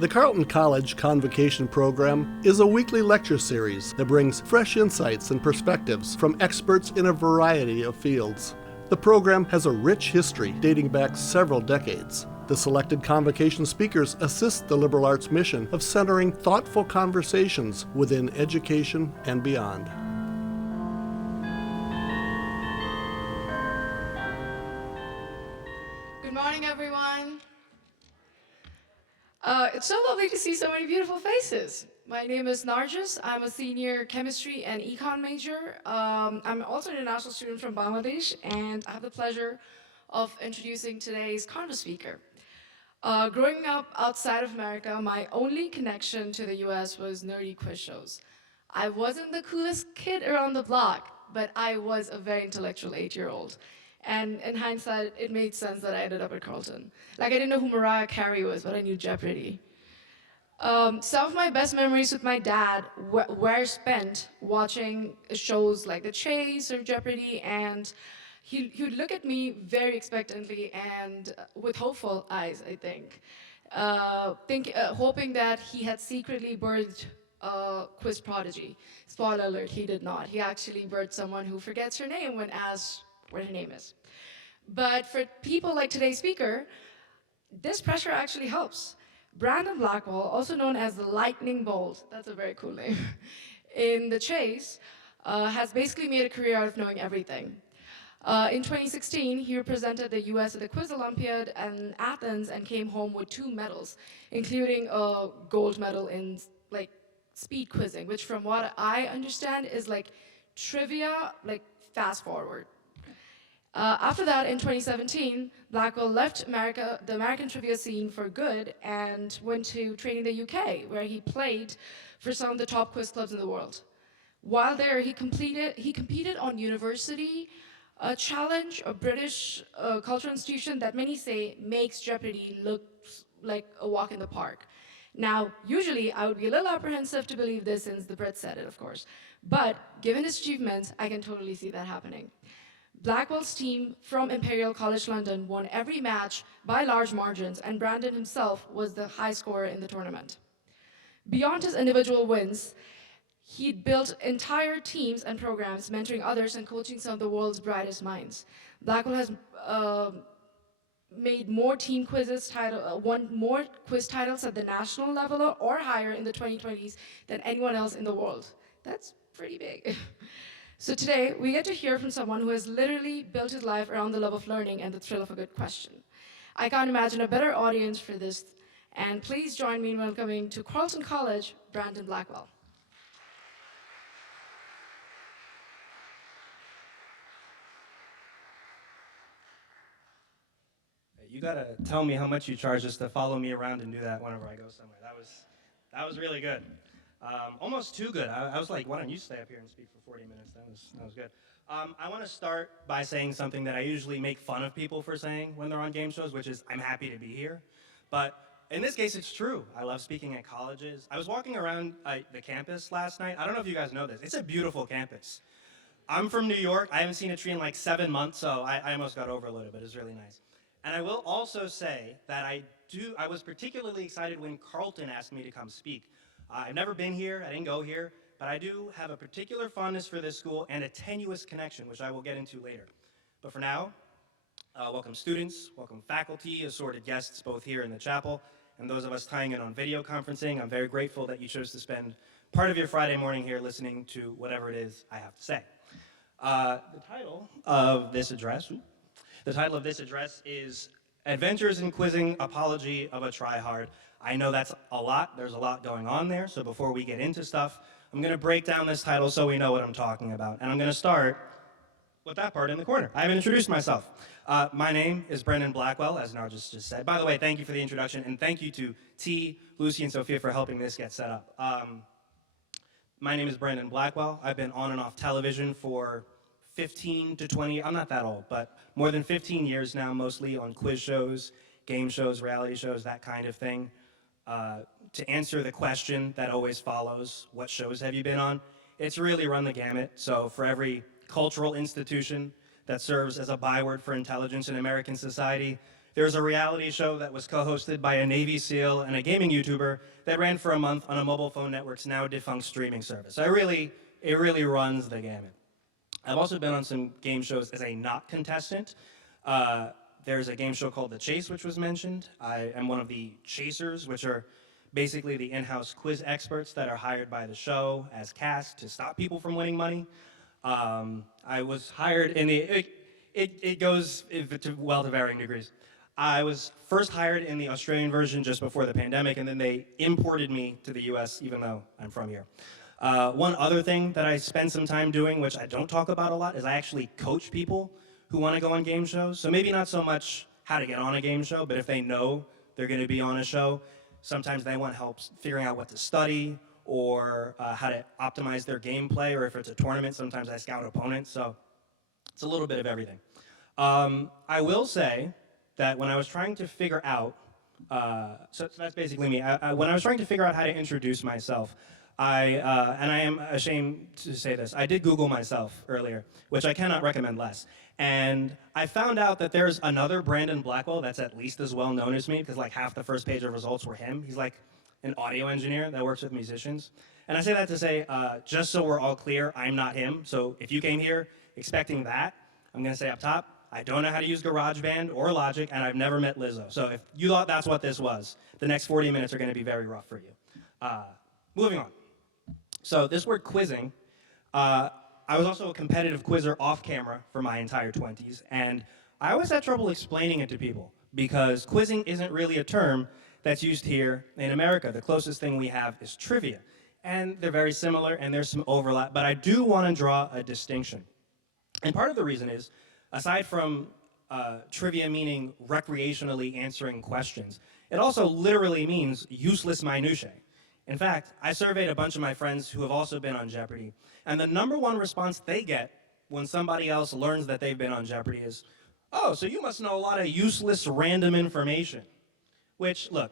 The Carleton College Convocation program is a weekly lecture series that brings fresh insights and perspectives from experts in a variety of fields. The program has a rich history dating back several decades. The selected Convocation speakers assist the liberal arts mission of centering thoughtful conversations within education and beyond. Good morning, everyone. It's so lovely to see so many beautiful faces. My name is Narjis. I'm a senior chemistry and econ major. I'm also an international student from Bangladesh, and I have the pleasure of introducing today's convo speaker. Growing up outside of America, my only connection to the US was nerdy quiz shows. I wasn't the coolest kid around the block, but I was a very intellectual 8-year-old. And in hindsight, it made sense that I ended up at Carleton. Like, I didn't know who Mariah Carey was, but I knew Jeopardy. Some of my best memories with my dad were spent watching shows like The Chase or Jeopardy, and he would look at me very expectantly and with hopeful eyes, I think, hoping that he had secretly birthed a quiz prodigy. Spoiler alert, he did not. He actually birthed someone who forgets her name when asked what her name is. But for people like today's speaker, this pressure actually helps. Brandon Blackwell, also known as the Lightning Bolt, that's a very cool name, in The Chase, has basically made a career out of knowing everything. In 2016, he represented the US at the Quiz Olympiad in Athens and came home with 2 medals, including a gold medal in speed quizzing, which from what I understand is like trivia, like fast forward. After that, in 2017, Blackwell left the American trivia scene for good and went to train in the UK, where he played for some of the top quiz clubs in the world. While there, he competed on University Challenge, a British cultural institution that many say makes Jeopardy look like a walk in the park. Now, usually, I would be a little apprehensive to believe this since the Brits said it, of course. But given his achievements, I can totally see that happening. Blackwell's team from Imperial College London won every match by large margins, and Brandon himself was the high scorer in the tournament. Beyond his individual wins, he'd built entire teams and programs, mentoring others and coaching some of the world's brightest minds. Blackwell has made more won more quiz titles at the national level or higher in the 2020s than anyone else in the world. That's pretty big. So today, we get to hear from someone who has literally built his life around the love of learning and the thrill of a good question. I can't imagine a better audience for this, and please join me in welcoming to Carleton College, Brandon Blackwell. You gotta tell me how much you charge us to follow me around and do that whenever I go somewhere. That was really good. Almost too good. I was like, why don't you stay up here and speak for 40 minutes? That was good. I want to start by saying something that I usually make fun of people for saying when they're on game shows, which is, I'm happy to be here. But in this case, it's true. I love speaking at colleges. I was walking around the campus last night. I don't know if you guys know this. It's a beautiful campus. I'm from New York. I haven't seen a tree in like 7 months, so I almost got overloaded, but it's really nice. And I will also say that I was particularly excited when Carleton asked me to come speak. I've never been here, I didn't go here, but I do have a particular fondness for this school and a tenuous connection, which I will get into later. But for now, welcome students, welcome faculty, assorted guests both here in the chapel, and those of us tying in on video conferencing. I'm very grateful that you chose to spend part of your Friday morning here listening to whatever it is I have to say. The title of this address is Adventures in Quizzing, Apology of a Tryhard. I know that's a lot. There's a lot going on there. So before we get into stuff, I'm going to break down this title so we know what I'm talking about. And I'm going to start with that part in the corner. I haven't introduced myself. My name is Brandon Blackwell, as Narjis just said. By the way, thank you for the introduction, and thank you to T, Lucy, and Sophia for helping this get set up. My name is Brandon Blackwell. I've been on and off television for 15 to 20, I'm not that old, but more than 15 years now, mostly on quiz shows, game shows, reality shows, that kind of thing. To answer the question that always follows, what shows have you been on? It's really run the gamut. So for every cultural institution that serves as a byword for intelligence in American society, There's a reality show that was co-hosted by a Navy SEAL and a gaming YouTuber that ran for a month on a mobile phone network's now defunct streaming service. So it really runs the gamut. I've also been on some game shows as a not contestant. There's a game show called The Chase, which was mentioned. I am one of the chasers, which are basically the in-house quiz experts that are hired by the show as cast to stop people from winning money. I was hired in the, it goes to varying degrees. I was first hired in the Australian version just before the pandemic, and then they imported me to the US, even though I'm from here. One other thing that I spend some time doing, which I don't talk about a lot, is I actually coach people who want to go on game shows. So maybe not so much how to get on a game show, but if they know they're going to be on a show, sometimes they want help figuring out what to study or how to optimize their gameplay, or if it's a tournament, sometimes I scout opponents. So it's a little bit of everything. I will say that when I was trying to figure out, so that's basically me. When I was trying to figure out how to introduce myself, and I am ashamed to say this, I did Google myself earlier, which I cannot recommend less. And I found out that there's another Brandon Blackwell that's at least as well known as me, because like half the first page of results were him. He's like an audio engineer that works with musicians. And I say that to say, just so we're all clear, I'm not him. So if you came here expecting that, I'm gonna say up top, I don't know how to use GarageBand or Logic, and I've never met Lizzo. So if you thought that's what this was, the next 40 minutes are gonna be very rough for you. Moving on. So this word quizzing, I was also a competitive quizzer off camera for my entire 20s, and I always had trouble explaining it to people because quizzing isn't really a term that's used here in America. The closest thing we have is trivia, and they're very similar and there's some overlap, but I do want to draw a distinction. And part of the reason is, aside from trivia meaning recreationally answering questions, it also literally means useless minutiae. In fact, I surveyed a bunch of my friends who have also been on Jeopardy, and the #1 response they get when somebody else learns that they've been on Jeopardy is, oh, so you must know a lot of useless random information. Which, look,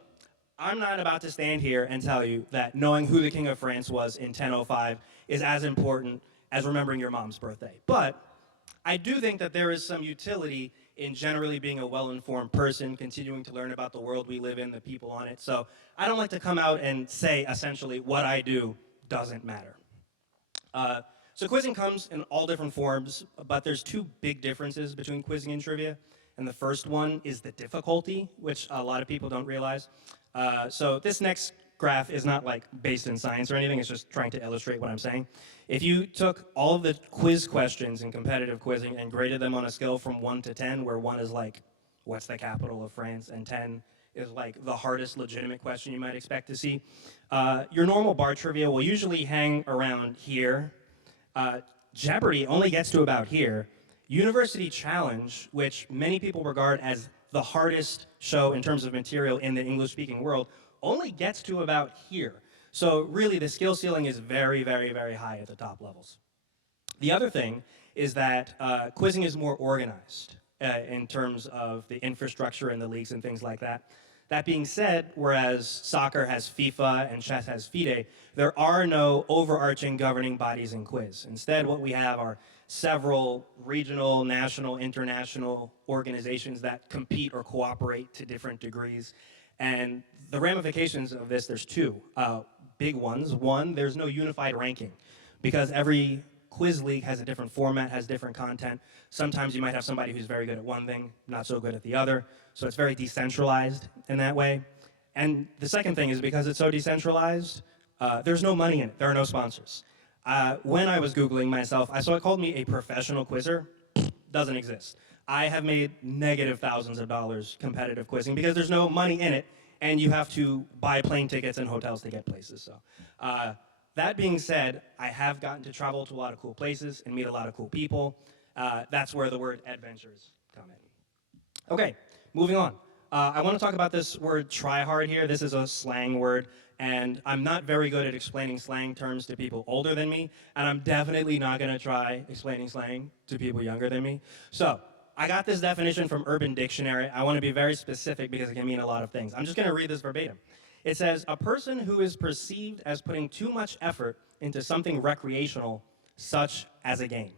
I'm not about to stand here and tell you that knowing who the King of France was in 1005 is as important as remembering your mom's birthday. But I do think that there is some utility in generally being a well-informed person, continuing to learn about the world we live in, the people on it. So I don't like to come out and say, essentially, what I do doesn't matter. So quizzing comes in all different forms, but there's two big differences between quizzing and trivia. And the first one is the difficulty, which a lot of people don't realize. So this next graph is not like based in science or anything, it's just trying to illustrate what I'm saying. If you took all of the quiz questions in competitive quizzing and graded them on a scale from 1 to 10, where 1 is like, what's the capital of France, and 10 is like the hardest legitimate question you might expect to see, your normal bar trivia will usually hang around here. Jeopardy only gets to about here. University Challenge, which many people regard as the hardest show in terms of material in the English-speaking world, only gets to about here. So really the skill ceiling is very, very, very high at the top levels. The other thing is that quizzing is more organized in terms of the infrastructure and the leagues and things like that. That being said, whereas soccer has FIFA and chess has FIDE, there are no overarching governing bodies in quiz. Instead, what we have are several regional, national, international organizations that compete or cooperate to different degrees. And the ramifications of this, there's two big ones. One, there's no unified ranking because every quiz league has a different format, has different content. Sometimes you might have somebody who's very good at one thing, not so good at the other. So it's very decentralized in that way. And the second thing is because it's so decentralized, there's no money in it. There are no sponsors. When I was Googling myself, I saw it called me a professional quizzer. Doesn't exist. I have made negative thousands of dollars competitive quizzing because there's no money in it, and you have to buy plane tickets and hotels to get places. So that being said, I have gotten to travel to a lot of cool places and meet a lot of cool people. That's where the word adventures come in. Okay, moving on. I want to talk about this word tryhard here. This is a slang word, and I'm not very good at explaining slang terms to people older than me, and I'm definitely not going to try explaining slang to people younger than me. So I got this definition from Urban Dictionary. I want to be very specific because it can mean a lot of things. I'm just going to read this verbatim. It says, a person who is perceived as putting too much effort into something recreational, such as a game.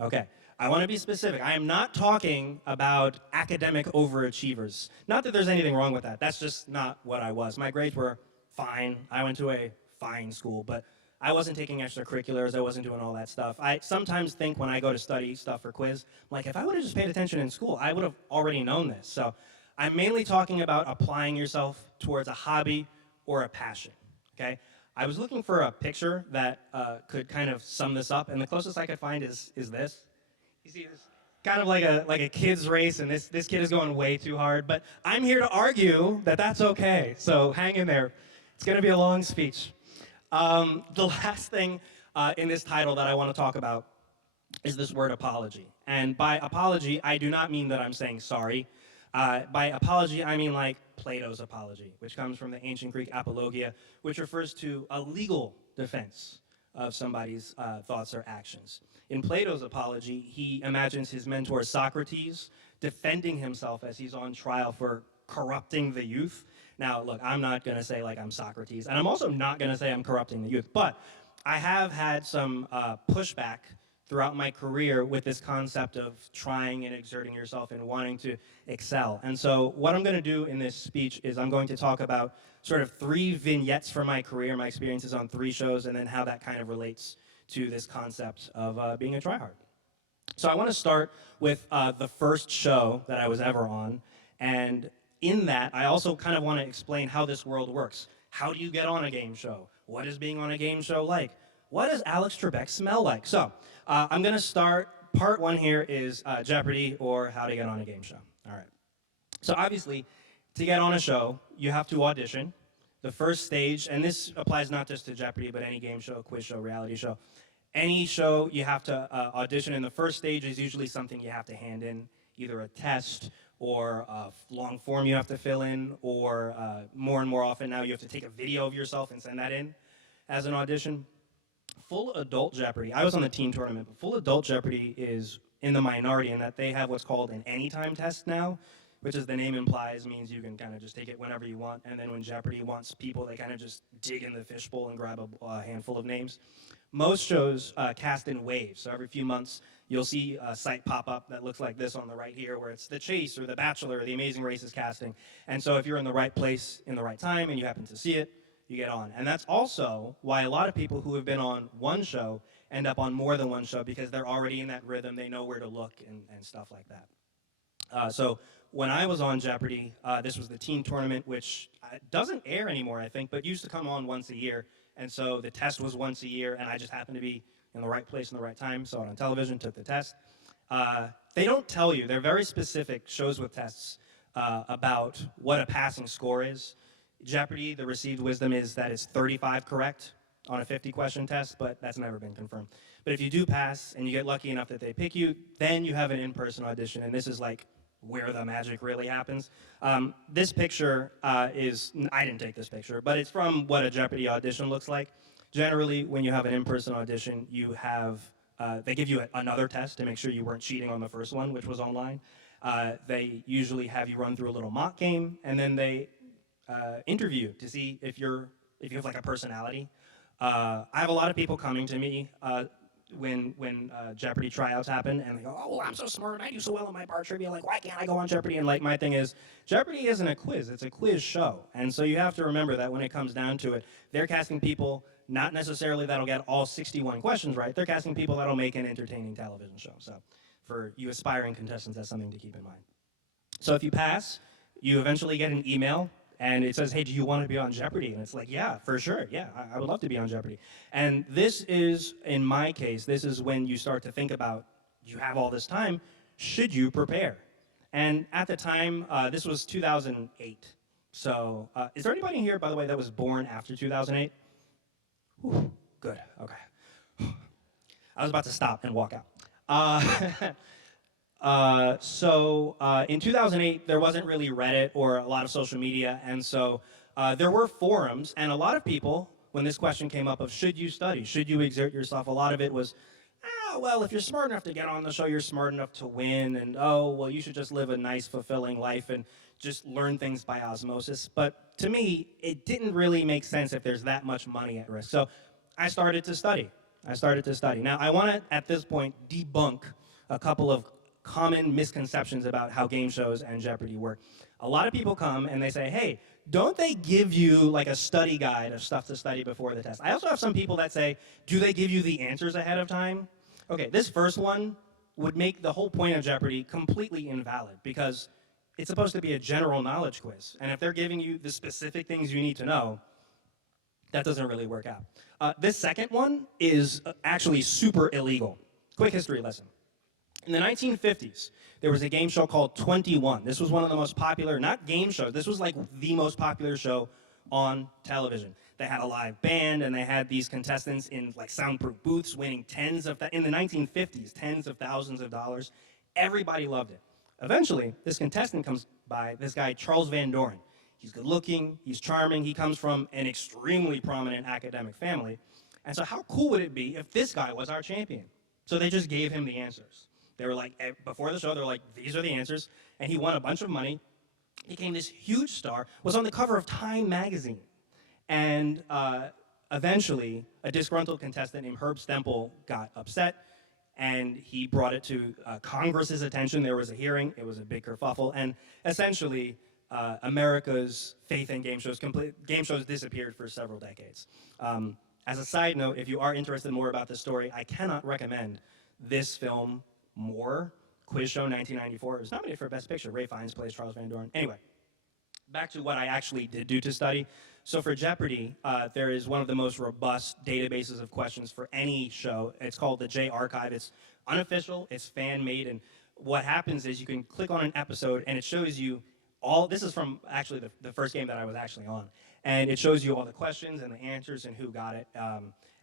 Okay. I want to be specific. I am not talking about academic overachievers. Not that there's anything wrong with that. That's just not what I was. My grades were fine. I went to a fine school, but I wasn't taking extracurriculars. I wasn't doing all that stuff. I sometimes think when I go to study stuff for quiz, I'm like, if I would have just paid attention in school, I would have already known this. So I'm mainly talking about applying yourself towards a hobby or a passion, okay? I was looking for a picture that could kind of sum this up, and the closest I could find is this. You see this? Kind of like a kid's race, and this kid is going way too hard, but I'm here to argue that that's okay, so hang in there. It's gonna be a long speech. The last thing in this title that I want to talk about is this word apology. And by apology, I do not mean that I'm saying sorry. By apology, I mean like Plato's apology, which comes from the ancient Greek apologia, which refers to a legal defense of somebody's thoughts or actions. In Plato's apology, he imagines his mentor Socrates defending himself as he's on trial for corrupting the youth. Now, look, I'm not going to say like I'm Socrates, and I'm also not going to say I'm corrupting the youth, but I have had some pushback throughout my career with this concept of trying and exerting yourself and wanting to excel. And so what I'm going to do in this speech is I'm going to talk about sort of 3 vignettes from my career, my experiences on 3 shows, and then how that kind of relates to this concept of being a tryhard. So I want to start with the first show that I was ever on, and in that, I also kind of want to explain how this world works. How do you get on a game show? What is being on a game show like? What does Alex Trebek smell like? So I'm going to start. Part 1 here is Jeopardy, or how to get on a game show. All right. So obviously, to get on a show, you have to audition. The first stage, and this applies not just to Jeopardy, but any game show, quiz show, reality show. Any show, you have to audition, and the first stage is usually something you have to hand in, either a test or a long form you have to fill in, or more and more often now you have to take a video of yourself and send that in as an audition. Full adult Jeopardy, I was on the team tournament, but full adult Jeopardy is in the minority in that they have what's called an anytime test now, which as the name implies means you can kind of just take it whenever you want, and then when Jeopardy wants people, they kind of just dig in the fishbowl and grab a handful of names. Most shows cast in waves, so every few months you'll see a site pop up that looks like this on the right here, where it's The Chase or The Bachelor or The Amazing Race is casting. And so if you're in the right place in the right time and you happen to see it, you get on. And that's also why a lot of people who have been on one show end up on more than one show, because they're already in that rhythm, they know where to look and stuff like that. So when I was on Jeopardy, this was the team tournament, which doesn't air anymore, I think, but used to come on once a year. And so the test was once a year, and I just happened to be in the right place in the right time, saw it on television, took the test. They don't tell you. They're very specific shows with tests about what a passing score is. Jeopardy, the received wisdom is that it's 35 correct on a 50-question test, but that's never been confirmed. But if you do pass and you get lucky enough that they pick you, then you have an in-person audition, and this is like where the magic really happens. This picture I didn't take this picture, but it's from what a Jeopardy audition looks like. Generally, when you have an in-person audition, you have, they give you another test to make sure you weren't cheating on the first one, which was online. They usually have you run through a little mock game, and then they interview to see if you have like a personality. I have a lot of people coming to me when Jeopardy tryouts happen, and they go, oh, well, I'm so smart, I do so well in my bar trivia, like, why can't I go on Jeopardy? And like, my thing is, Jeopardy isn't a quiz, it's a quiz show. And so you have to remember that when it comes down to it, they're casting people, not necessarily that'll get all 61 questions right, they're casting people that'll make an entertaining television show. So for you aspiring contestants, that's something to keep in mind. So if you pass, you eventually get an email, and it says, hey, do you want to be on Jeopardy? And it's like, yeah, for sure. Yeah, I would love to be on Jeopardy. And this is, in my case, this is when you start to think about, you have all this time, should you prepare? And at the time, this was 2008. So is there anybody here, by the way, that was born after 2008? Whew, good, okay. I was about to stop and walk out. In 2008, there wasn't really Reddit or a lot of social media, and so there were forums, and a lot of people, when this question came up of should you study, should you exert yourself, a lot of it was, well, if you're smart enough to get on the show, you're smart enough to win, and oh, well, you should just live a nice, fulfilling life and just learn things by osmosis. But to me, it didn't really make sense if there's that much money at risk. So I started to study. Now, I want to, at this point, debunk a couple of common misconceptions about how game shows and Jeopardy work. A lot of people come and they say, hey, don't they give you like a study guide of stuff to study before the test? I also have some people that say, do they give you the answers ahead of time? Okay, this first one would make the whole point of Jeopardy completely invalid because it's supposed to be a general knowledge quiz. And if they're giving you the specific things you need to know, that doesn't really work out. This second one is actually super illegal. Quick history lesson. In the 1950s, there was a game show called 21. This was one of the most popular, not game shows, this was like the most popular show on television. They had a live band and they had these contestants in like soundproof booths winning in the 1950s, tens of thousands of dollars. Everybody loved it. Eventually, this contestant comes by, this guy, Charles Van Doren. He's good looking, he's charming, he comes from an extremely prominent academic family. And so how cool would it be if this guy was our champion? So they just gave him the answers. They were like, before the show, they were like, these are the answers. And he won a bunch of money, became this huge star, was on the cover of Time magazine. And eventually, a disgruntled contestant named Herb Stempel got upset, and he brought it to Congress's attention. There was a hearing, it was a big kerfuffle, and essentially, America's faith in game shows disappeared for several decades. As a side note, if you are interested more about this story, I cannot recommend this film more. Quiz Show 1994. It was nominated for Best Picture. Ray Fiennes plays Charles Van Doren. Anyway, back to what I actually did do to study. So for Jeopardy, there is one of the most robust databases of questions for any show. It's called the J Archive. It's unofficial, it's fan-made, and what happens is you can click on an episode and it shows you this is from actually the first game that I was actually on, and it shows you all the questions and the answers and who got it.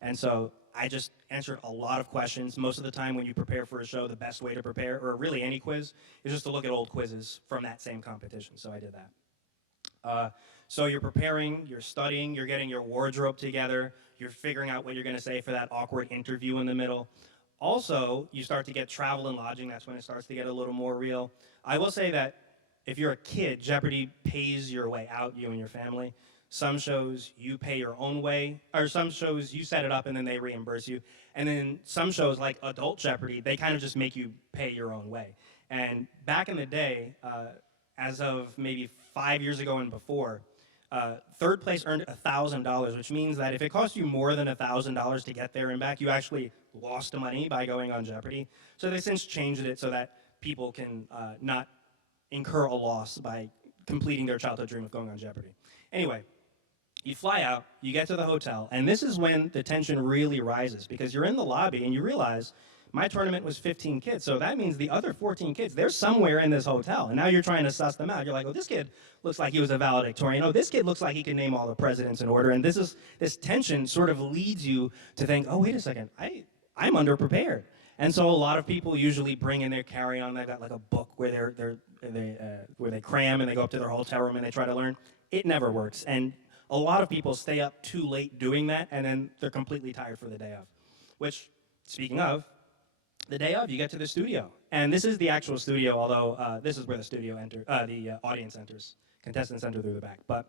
And so I just answered a lot of questions. Most of the time when you prepare for a show, the best way to prepare, or really any quiz, is just to look at old quizzes from that same competition. So I did that. So you're preparing, you're studying, you're getting your wardrobe together, you're figuring out what you're going to say for that awkward interview in the middle. Also, you start to get travel and lodging. That's when it starts to get a little more real. I will say that if you're a kid, Jeopardy pays your way out, you and your family. Some shows you pay your own way, or some shows you set it up and then they reimburse you. And then some shows like Adult Jeopardy, they kind of just make you pay your own way. And back in the day, as of maybe 5 years ago and before, third place earned $1,000, which means that if it cost you more than $1,000 to get there and back, you actually lost money by going on Jeopardy. So they since changed it so that people can not incur a loss by completing their childhood dream of going on Jeopardy. Anyway, you fly out, you get to the hotel, and this is when the tension really rises because you're in the lobby and you realize my tournament was 15 kids, so that means the other 14 kids, they're somewhere in this hotel, and now you're trying to suss them out. You're like, oh, this kid looks like he was a valedictorian. Oh, this kid looks like he can name all the presidents in order, and this tension sort of leads you to think, oh, wait a second, I'm underprepared. And so a lot of people usually bring in their carry-on. They've got like a book where they cram and they go up to their hotel room and they try to learn. It never works, and a lot of people stay up too late doing that, and then they're completely tired for the day of. Which, speaking of, the day of, you get to the studio. And this is the actual studio, although this is where the audience enters. Contestants enter through the back. But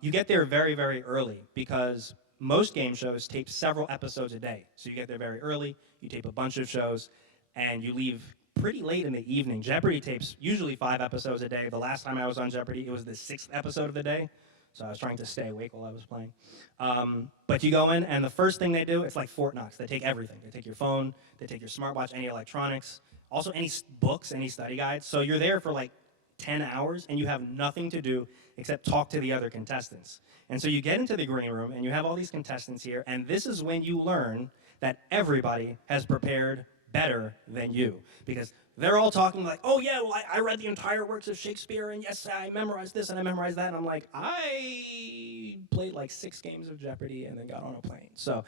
you get there very, very early because most game shows tape several episodes a day. So you get there very early, you tape a bunch of shows, and you leave pretty late in the evening. Jeopardy tapes usually 5 episodes a day. The last time I was on Jeopardy, it was the 6th episode of the day. So I was trying to stay awake while I was playing. But you go in, and the first thing they do, it's like Fort Knox. They take everything. They take your phone, they take your smartwatch, any electronics, also any books, any study guides. So you're there for like 10 hours, and you have nothing to do except talk to the other contestants. And so you get into the green room, and you have all these contestants here, and this is when you learn that everybody has prepared better than you. Because they're all talking like, oh yeah, well, I read the entire works of Shakespeare, and yes, I memorized this and I memorized that, and I'm like, I played like 6 games of Jeopardy and then got on a plane. So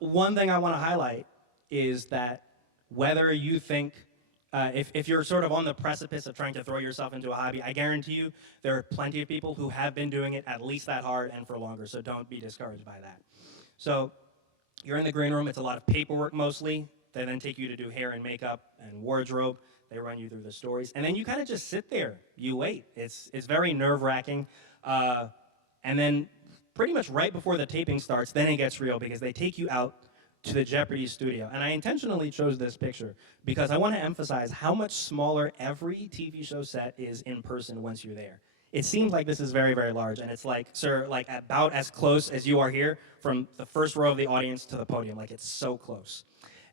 one thing I want to highlight is that whether you think, if you're sort of on the precipice of trying to throw yourself into a hobby, I guarantee you there are plenty of people who have been doing it at least that hard and for longer, so don't be discouraged by that. So you're in the green room, it's a lot of paperwork mostly. They then take you to do hair and makeup and wardrobe. They run you through the stories. And then you kind of just sit there. You wait. It's very nerve-wracking. And then pretty much right before the taping starts, then it gets real because they take you out to the Jeopardy studio. And I intentionally chose this picture because I want to emphasize how much smaller every TV show set is in person once you're there. It seems like this is very, very large, and it's like, sir, like about as close as you are here from the first row of the audience to the podium. Like, it's so close.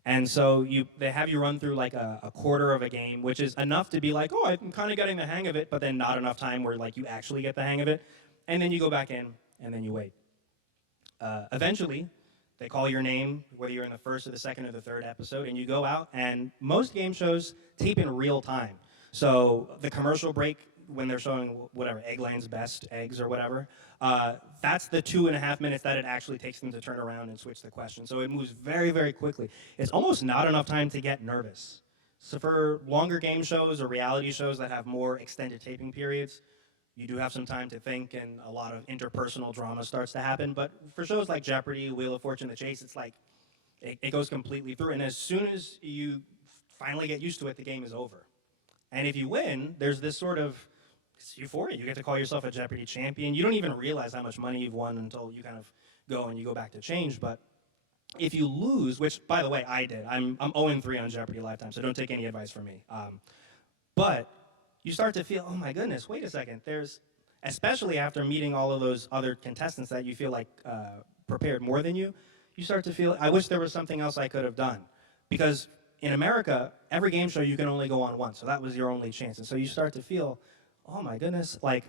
And so they have you run through like a quarter of a game, which is enough to be like, oh, I'm kind of getting the hang of it, but then not enough time where like you actually get the hang of it. And then you go back in, and then you wait. Eventually, they call your name, whether you're in the first or the second or the third episode, and you go out, and most game shows tape in real time. So the commercial break, when they're showing whatever, Eggland's Best Eggs or whatever, that's the 2.5 minutes that it actually takes them to turn around and switch the question. So it moves very, very quickly. It's almost not enough time to get nervous. So for longer game shows or reality shows that have more extended taping periods, you do have some time to think, and a lot of interpersonal drama starts to happen. But for shows like Jeopardy, Wheel of Fortune, The Chase, it's like it goes completely through. And as soon as you finally get used to it, the game is over. And if you win, there's this sort of euphoria. You get to call yourself a Jeopardy champion. You don't even realize how much money you've won until you kind of go and you go back to change. But if you lose, which, by the way, I did. I'm 0-3 on Jeopardy lifetime, so don't take any advice from me. But you start to feel, oh my goodness, wait a second. There's, especially after meeting all of those other contestants that you feel like prepared more than you, you start to feel, I wish there was something else I could have done. Because in America, every game show you can only go on once, so that was your only chance. And so you start to feel, oh my goodness, like,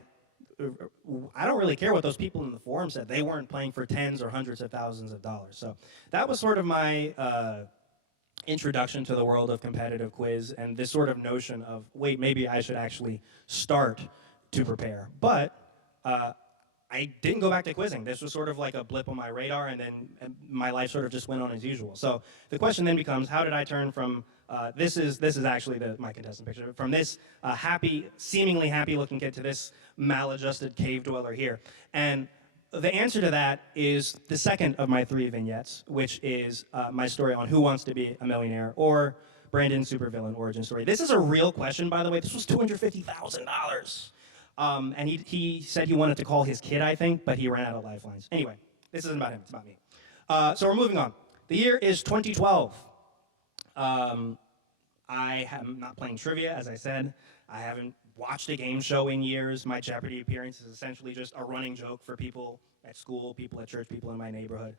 I don't really care what those people in the forum said. They weren't playing for tens or hundreds of thousands of dollars. So that was sort of my introduction to the world of competitive quiz and this sort of notion of, wait, maybe I should actually start to prepare. But I didn't go back to quizzing. This was sort of like a blip on my radar, and then my life sort of just went on as usual. So the question then becomes, how did I turn from, this is actually my contestant picture, from this seemingly happy-looking kid to this maladjusted cave dweller here? And the answer to that is the second of my 3 vignettes, which is my story on Who Wants to Be a Millionaire, or Brandon's supervillain origin story. This is a real question, by the way. This was $250,000. And he said he wanted to call his kid, I think, but he ran out of lifelines. Anyway, this isn't about him, it's about me. So we're moving on. The year is 2012. I am not playing trivia, as I said. I haven't watched a game show in years. My Jeopardy appearance is essentially just a running joke for people at school, people at church, people in my neighborhood.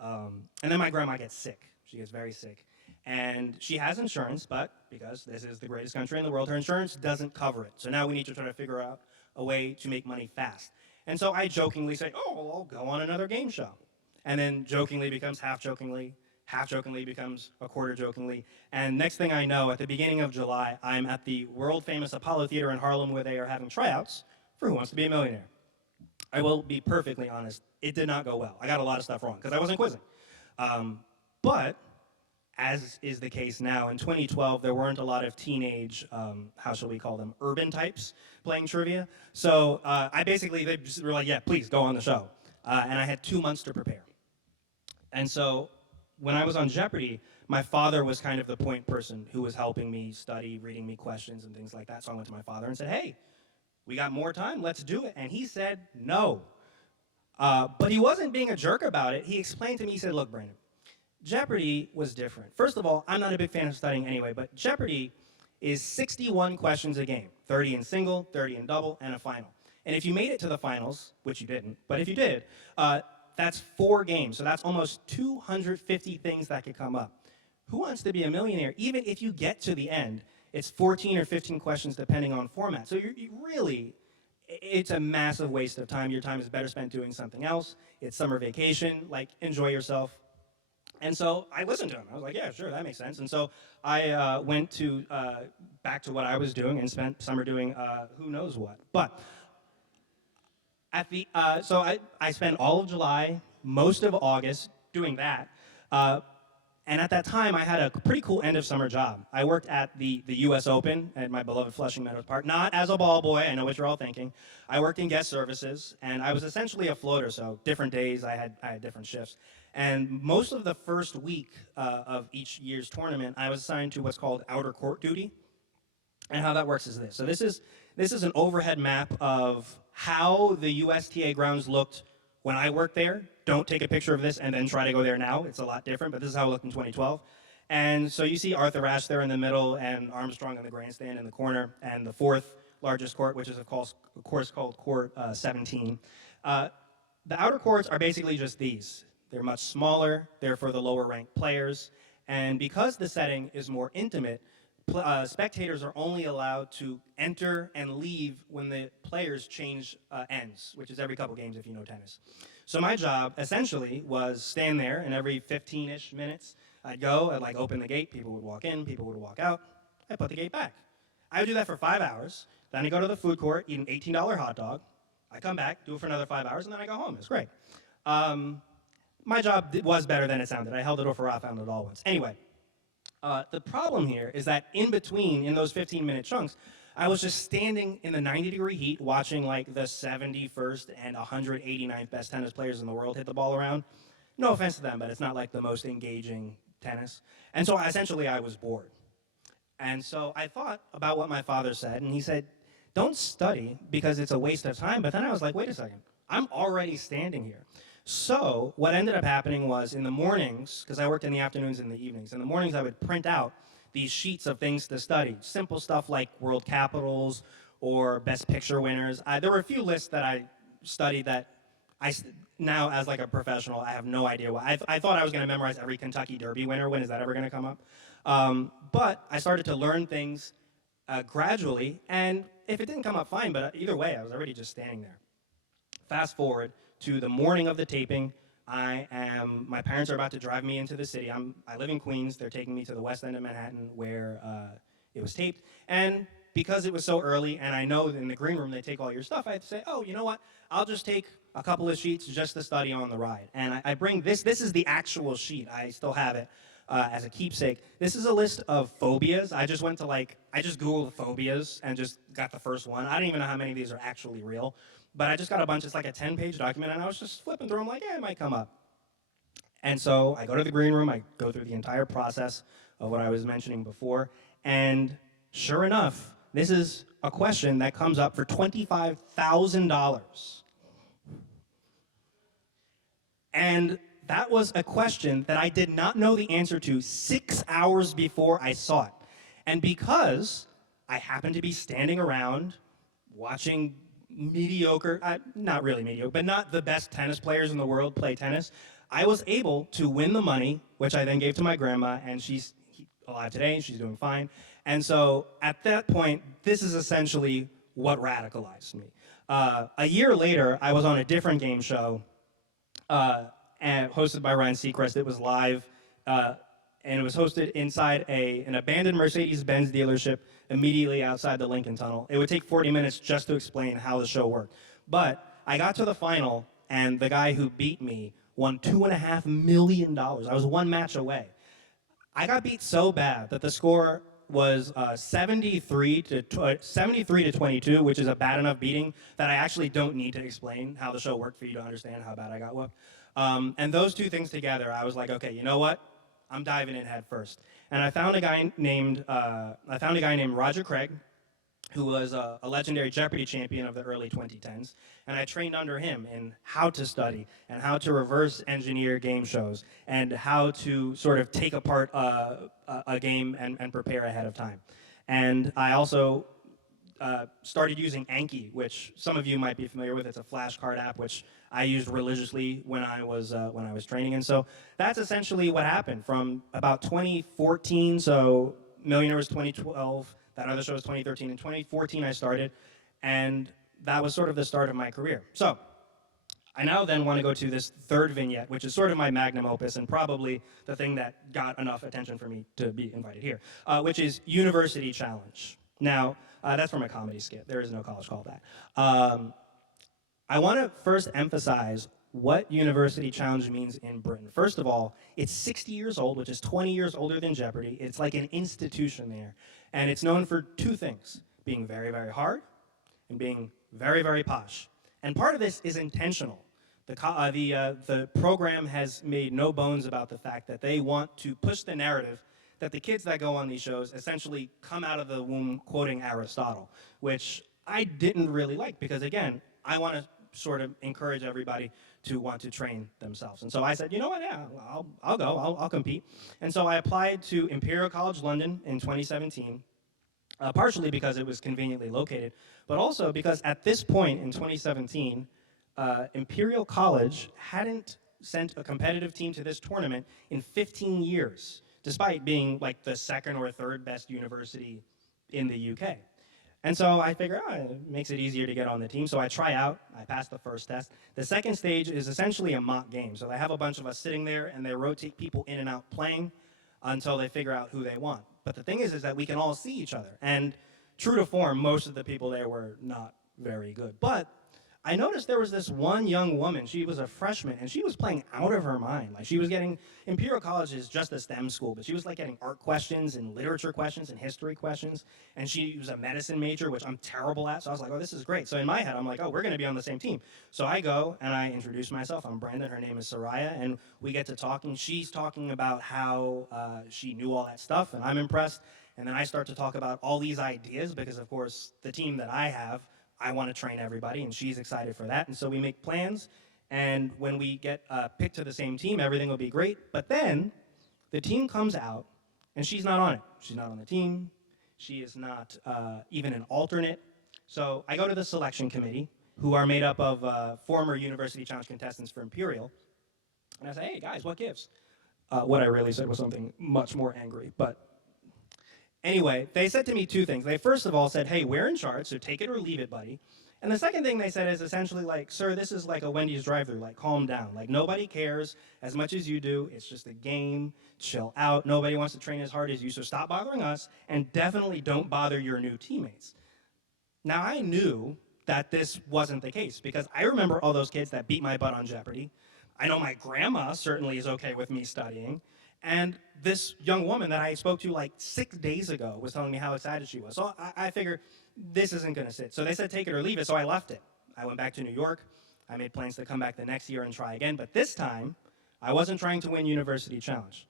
And then my grandma gets sick. She gets very sick. And she has insurance, but because this is the greatest country in the world, her insurance doesn't cover it. So now we need to try to figure out a way to make money fast. And so I jokingly say, oh, well, I'll go on another game show. And then jokingly becomes half-jokingly becomes a quarter-jokingly. And next thing I know, at the beginning of July, I'm at the world-famous Apollo Theater in Harlem, where they are having tryouts for Who Wants to Be a Millionaire. I will be perfectly honest, it did not go well. I got a lot of stuff wrong, because I wasn't quizzing. But as is the case now, in 2012, there weren't a lot of teenage, how shall we call them, urban types playing trivia. So they just were like, yeah, please, go on the show. And I had 2 months to prepare. And so when I was on Jeopardy, my father was kind of the point person who was helping me study, reading me questions and things like that. So I went to my father and said, hey, we got more time, let's do it. And he said no. But he wasn't being a jerk about it. He explained to me, he said, look, Brandon, Jeopardy was different. First of all, I'm not a big fan of studying anyway, but Jeopardy is 61 questions a game, 30 in single, 30 in double, and a final. And if you made it to the finals, which you didn't, but if you did, that's 4 games. So that's almost 250 things that could come up. Who Wants to Be a Millionaire? Even if you get to the end, it's 14 or 15 questions depending on format. So you really, it's a massive waste of time. Your time is better spent doing something else. It's summer vacation, like enjoy yourself. And so I listened to him. I was like, yeah, sure, that makes sense. And so I went back to what I was doing and spent summer doing who knows what. But so I spent all of July, most of August doing that. And at that time, I had a pretty cool end of summer job. I worked at the US Open at my beloved Flushing Meadows Park, not as a ball boy, I know what you're all thinking. I worked in guest services, and I was essentially a floater, so different days, I had different shifts. And most of the first week of each year's tournament, I was assigned to what's called outer court duty. And how that works is this. So this is an overhead map of how the USTA grounds looked when I worked there, don't take a picture of this and then try to go there now. It's a lot different, but this is how it looked in 2012. And so you see Arthur Ashe there in the middle and Armstrong in the grandstand in the corner, and the fourth largest court, which is of course called Court 17. The outer courts are basically just these. They're much smaller, they're for the lower ranked players, and because the setting is more intimate, spectators are only allowed to enter and leave when the players change ends, which is every couple games if you know tennis. So my job essentially was stand there, and every 15-ish minutes I'd go, I'd like open the gate, people would walk in, people would walk out, I'd put the gate back. I would do that for 5 hours, then I'd go to the food court, eat an $18 hot dog, I come back, do it for another 5 hours, and then I go home. It's great. My job was better than it sounded. I held it over, I found it all once. Anyway, the problem here is that in between, in those 15-minute chunks, I was just standing in the 90-degree heat watching like the 71st and 189th best tennis players in the world hit the ball around. No offense to them, but it's not like the most engaging tennis. And so essentially I was bored. And so I thought about what my father said, and he said, don't study because it's a waste of time. But then I was like, wait a second, I'm already standing here. So what ended up happening was in the mornings, because I worked in the afternoons and the evenings, in the mornings I would print out these sheets of things to study, simple stuff like world capitals or best picture winners. There were a few lists that I studied that now as like a professional, I have no idea why. I thought I was going to memorize every Kentucky Derby winner. When is that ever going to come up? But I started to learn things gradually, and if it didn't come up, fine, but either way, I was already just standing there. Fast forward to the morning of the taping. My parents are about to drive me into the city. I live in Queens. They're taking me to the west end of Manhattan where it was taped. And because it was so early, and I know in the green room they take all your stuff, I had to say, oh, you know what? I'll just take a couple of sheets just to study on the ride. And I bring this. This is the actual sheet. I still have it as a keepsake. This is a list of phobias. I just Googled phobias and just got the first one. I don't even know how many of these are actually real. But I just got a bunch, it's like a 10-page document, and I was just flipping through them like, yeah, it might come up. And so I go to the green room, I go through the entire process of what I was mentioning before, and sure enough, this is a question that comes up for $25,000. And that was a question that I did not know the answer to 6 hours before I saw it. And because I happened to be standing around watching mediocre, not really mediocre, but not the best tennis players in the world play tennis, I was able to win the money, which I then gave to my grandma, and she's alive today, and she's doing fine. And so at that point, this is essentially what radicalized me. A year later, I was on a different game show, and hosted by Ryan Seacrest. It was live, and it was hosted inside an abandoned Mercedes-Benz dealership immediately outside the Lincoln Tunnel. It would take 40 minutes just to explain how the show worked. But I got to the final, and the guy who beat me won $2.5 million. I was one match away. I got beat so bad that the score was 73 to 22, which is a bad enough beating that I actually don't need to explain how the show worked for you to understand how bad I got whooped. And those two things together, I was like, okay, you know what? I'm diving in head first. And I found a guy named Roger Craig, who was a legendary Jeopardy champion of the early 2010s. And I trained under him in how to study and how to reverse engineer game shows and how to sort of take apart a game and prepare ahead of time. And I also started using Anki, which some of you might be familiar with. It's a flashcard app which I used religiously when I was training. And so that's essentially what happened from about 2014. So Millionaire was 2012. That other show was 2013. In 2014, I started, and that was sort of the start of my career. So I now then want to go to this third vignette, which is sort of my magnum opus and probably the thing that got enough attention for me to be invited here, which is University Challenge. Now, that's from a comedy skit. There is no college called that. I want to first emphasize what University Challenge means in Britain. First of all, it's 60 years old, which is 20 years older than Jeopardy. It's like an institution there. And it's known for two things, being very, very hard and being very, very posh. And part of this is intentional. The program has made no bones about the fact that they want to push the narrative that the kids that go on these shows essentially come out of the womb quoting Aristotle, which I didn't really like because, again, I want to sort of encourage everybody to want to train themselves. And so I said, you know what, yeah, I'll go, I'll compete. And so I applied to Imperial College London in 2017, partially because it was conveniently located, but also because at this point in 2017, Imperial College hadn't sent a competitive team to this tournament in 15 years, despite being like the second or third best university in the UK. And so I figure, it makes it easier to get on the team. So I try out, I pass the first test. The second stage is essentially a mock game. So they have a bunch of us sitting there and they rotate people in and out playing until they figure out who they want. But the thing is that we can all see each other. And true to form, most of the people there were not very good. But I noticed there was this one young woman, she was a freshman, and she was playing out of her mind. Like, she was getting, Imperial College is just a STEM school, but she was like getting art questions and literature questions and history questions, and she was a medicine major, which I'm terrible at, so I was like, oh, this is great. So in my head, I'm like, oh, we're gonna be on the same team. So I go and I introduce myself. I'm Brandon, her name is Soraya, and we get to talking. She's talking about how she knew all that stuff, and I'm impressed. And then I start to talk about all these ideas because, of course, the team that I have, I want to train everybody, and she's excited for that. And so we make plans, and when we get picked to the same team, everything will be great. But then the team comes out, and she's not on it. She's not on the team. She is not even an alternate. So I go to the selection committee, who are made up of former University Challenge contestants for Imperial, and I say, hey, guys, what gives? What I really said was something much more angry, but anyway, they said to me two things. They first of all said, hey, we're in charge, so take it or leave it, buddy. And the second thing they said is essentially like, sir, this is like a Wendy's drive-thru, like, calm down. Like, nobody cares as much as you do. It's just a game. Chill out. Nobody wants to train as hard as you, so stop bothering us, and definitely don't bother your new teammates. Now, I knew that this wasn't the case because I remember all those kids that beat my butt on Jeopardy. I know my grandma certainly is okay with me studying. And this young woman that I spoke to like 6 days ago was telling me how excited she was. So I figured this isn't going to sit. So they said take it or leave it, so I left it. I went back to New York. I made plans to come back the next year and try again. But this time, I wasn't trying to win University Challenge.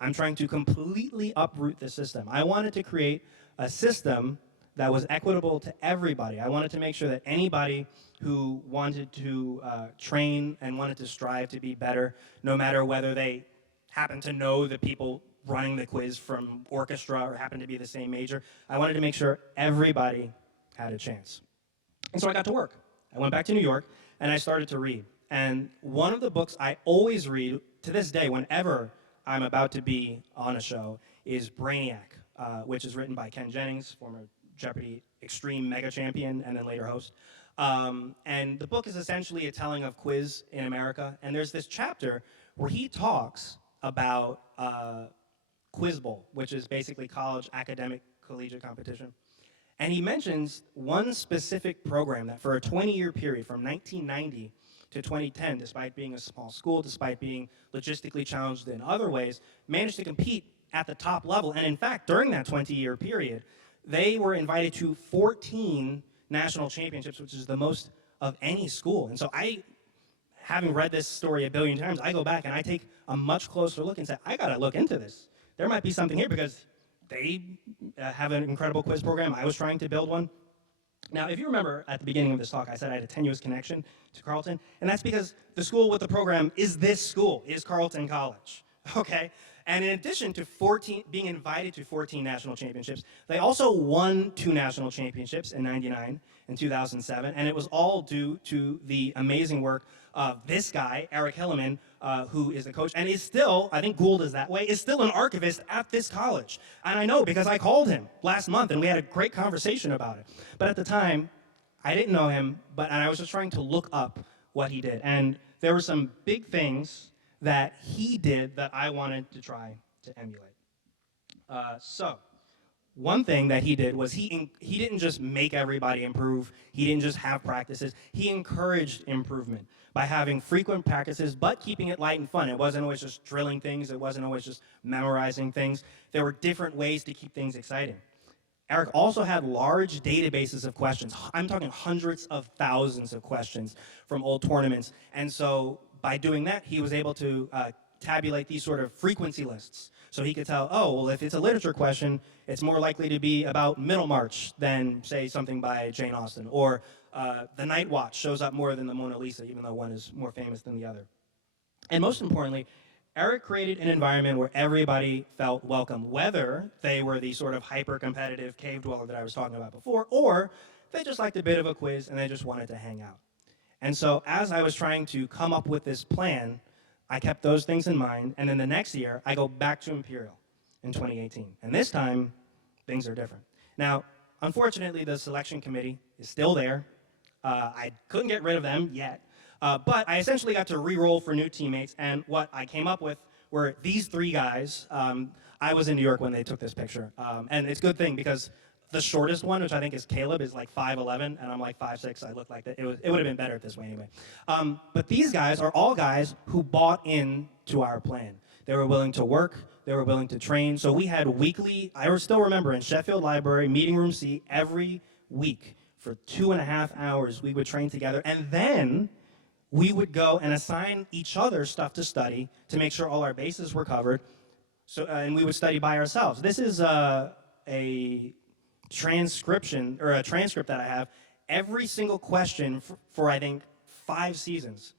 I'm trying to completely uproot the system. I wanted to create a system that was equitable to everybody. I wanted to make sure that anybody who wanted to train and wanted to strive to be better, no matter whether they happen to know the people running the quiz from orchestra or happen to be the same major. I wanted to make sure everybody had a chance. And so I got to work. I went back to New York and I started to read. And one of the books I always read to this day whenever I'm about to be on a show is Brainiac, which is written by Ken Jennings, former Jeopardy extreme mega champion and then later host. And the book is essentially a telling of quiz in America. And there's this chapter where he talks about Quiz Bowl, which is basically college academic collegiate competition. And he mentions one specific program that for a 20-year period from 1990 to 2010, despite being a small school, despite being logistically challenged in other ways, managed to compete at the top level. And in fact, during that 20-year period, they were invited to 14 national championships, which is the most of any school. And so having read this story a billion times, I go back and I take a much closer look and say, I gotta look into this. There might be something here because they have an incredible quiz program. I was trying to build one. Now, if you remember at the beginning of this talk, I said I had a tenuous connection to Carleton, and that's because the school with the program is this school, is Carleton College, okay? And in addition to being invited to 14 national championships, they also won 2 national championships in '99 and 2007, and it was all due to the amazing work of this guy, Eric Hilleman, who is the coach, and is still, I think Gould is that way, is still an archivist at this college. And I know because I called him last month, and we had a great conversation about it. But at the time, I didn't know him, and I was just trying to look up what he did. And there were some big things that he did that I wanted to try to emulate. So one thing that he did was he didn't just make everybody improve. He didn't just have practices. He encouraged improvement by having frequent practices, but keeping it light and fun. It wasn't always just drilling things. It wasn't always just memorizing things. There were different ways to keep things exciting. Eric also had large databases of questions. I'm talking hundreds of thousands of questions from old tournaments. And so by doing that, he was able to tabulate these sort of frequency lists. So he could tell, oh, well, if it's a literature question, it's more likely to be about Middlemarch than, say, something by Jane Austen. Or the Night Watch shows up more than the Mona Lisa, even though one is more famous than the other. And most importantly, Eric created an environment where everybody felt welcome, whether they were the sort of hyper-competitive cave dweller that I was talking about before, or they just liked a bit of a quiz and they just wanted to hang out. And so as I was trying to come up with this plan, I kept those things in mind, and then the next year, I go back to Imperial in 2018. And this time, things are different. Now, unfortunately, the selection committee is still there. I couldn't get rid of them yet. But I essentially got to re-roll for new teammates, and what I came up with were these three guys. I was in New York when they took this picture, and it's a good thing because the shortest one, which I think is Caleb, is like 5'11", and I'm like 5'6". I look like that. It would have been better this way anyway. But these guys are all guys who bought into our plan. They were willing to work. They were willing to train. So we had weekly, I still remember in Sheffield Library, meeting room C, every week for 2.5 hours, we would train together, and then we would go and assign each other stuff to study to make sure all our bases were covered. So, and we would study by ourselves. This is a transcription, or a transcript that I have. Every single question for I think 5 seasons.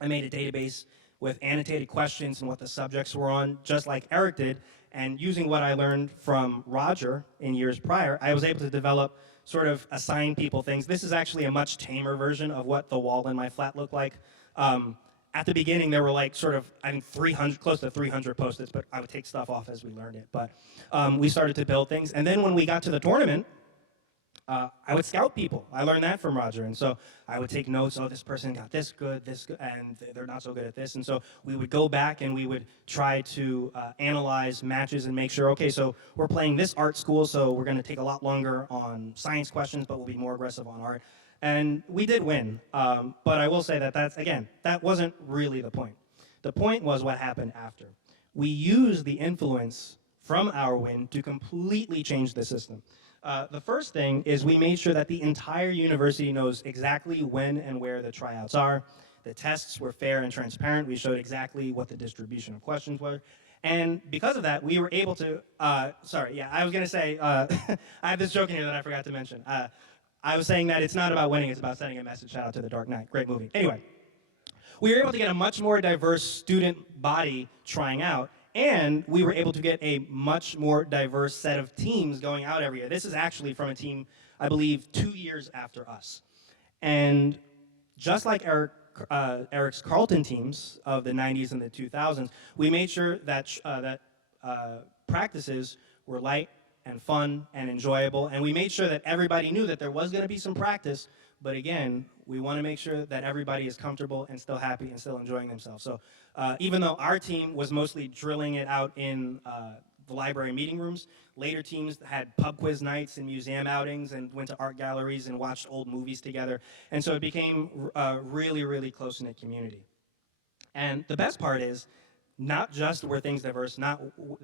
I made a database with annotated questions and what the subjects were on, just like Eric did. And using what I learned from Roger in years prior, I was able to develop sort of assign people things. This is actually a much tamer version of what the wall in my flat looked like. At the beginning, there were like sort of, I think 300, close to 300 Post-its, but I would take stuff off as we learned it. But we started to build things. And then when we got to the tournament, I would scout people. I learned that from Roger. And so I would take notes, oh, this person got this good, and they're not so good at this. And so we would go back and we would try to analyze matches and make sure, okay, so we're playing this art school, so we're going to take a lot longer on science questions, but we'll be more aggressive on art. And we did win. But I will say that that wasn't really the point. The point was what happened after. We used the influence from our win to completely change the system. The first thing is we made sure that the entire university knows exactly when and where the tryouts are. The tests were fair and transparent. We showed exactly what the distribution of questions were. And because of that, we were able to, I was going to say, I have this joke in here that I forgot to mention. I was saying that it's not about winning, it's about sending a message. Shout out to The Dark Knight. Great movie. Anyway, we were able to get a much more diverse student body trying out. And we were able to get a much more diverse set of teams going out every year. This is actually from a team, I believe, 2 years after us. And just like Eric's Carleton teams of the 90s and the 2000s, we made sure that practices were light and fun and enjoyable. And we made sure that everybody knew that there was going to be some practice. But again, we want to make sure that everybody is comfortable and still happy and still enjoying themselves. So even though our team was mostly drilling it out in the library meeting rooms, later teams had pub quiz nights and museum outings and went to art galleries and watched old movies together. And so it became a really, really close-knit community. And the best part is, not just were things diverse, not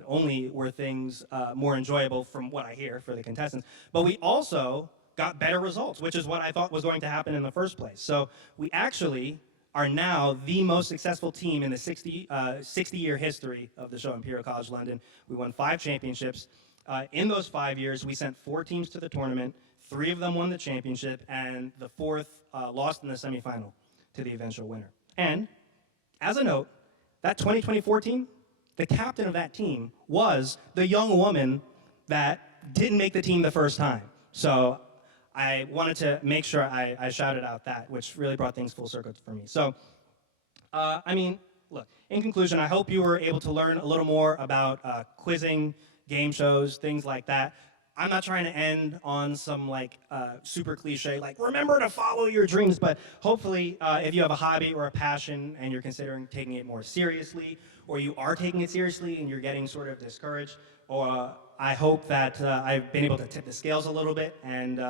only were things more enjoyable from what I hear for the contestants, but we also got better results, which is what I thought was going to happen in the first place. So we actually are now the most successful team in the 60-year history of the show, Imperial College London. We won 5 championships. In those 5 years, we sent 4 teams to the tournament. 3 of them won the championship, and the 4th lost in the semifinal to the eventual winner. And as a note, that 2024 team, the captain of that team was the young woman that didn't make the team the first time. So I wanted to make sure I shouted out that, which really brought things full circle for me. So, I mean, look, in conclusion, I hope you were able to learn a little more about quizzing, game shows, things like that. I'm not trying to end on some like super cliche, like remember to follow your dreams, but hopefully if you have a hobby or a passion and you're considering taking it more seriously, or you are taking it seriously and you're getting sort of discouraged, or I hope that I've been able to tip the scales a little bit, and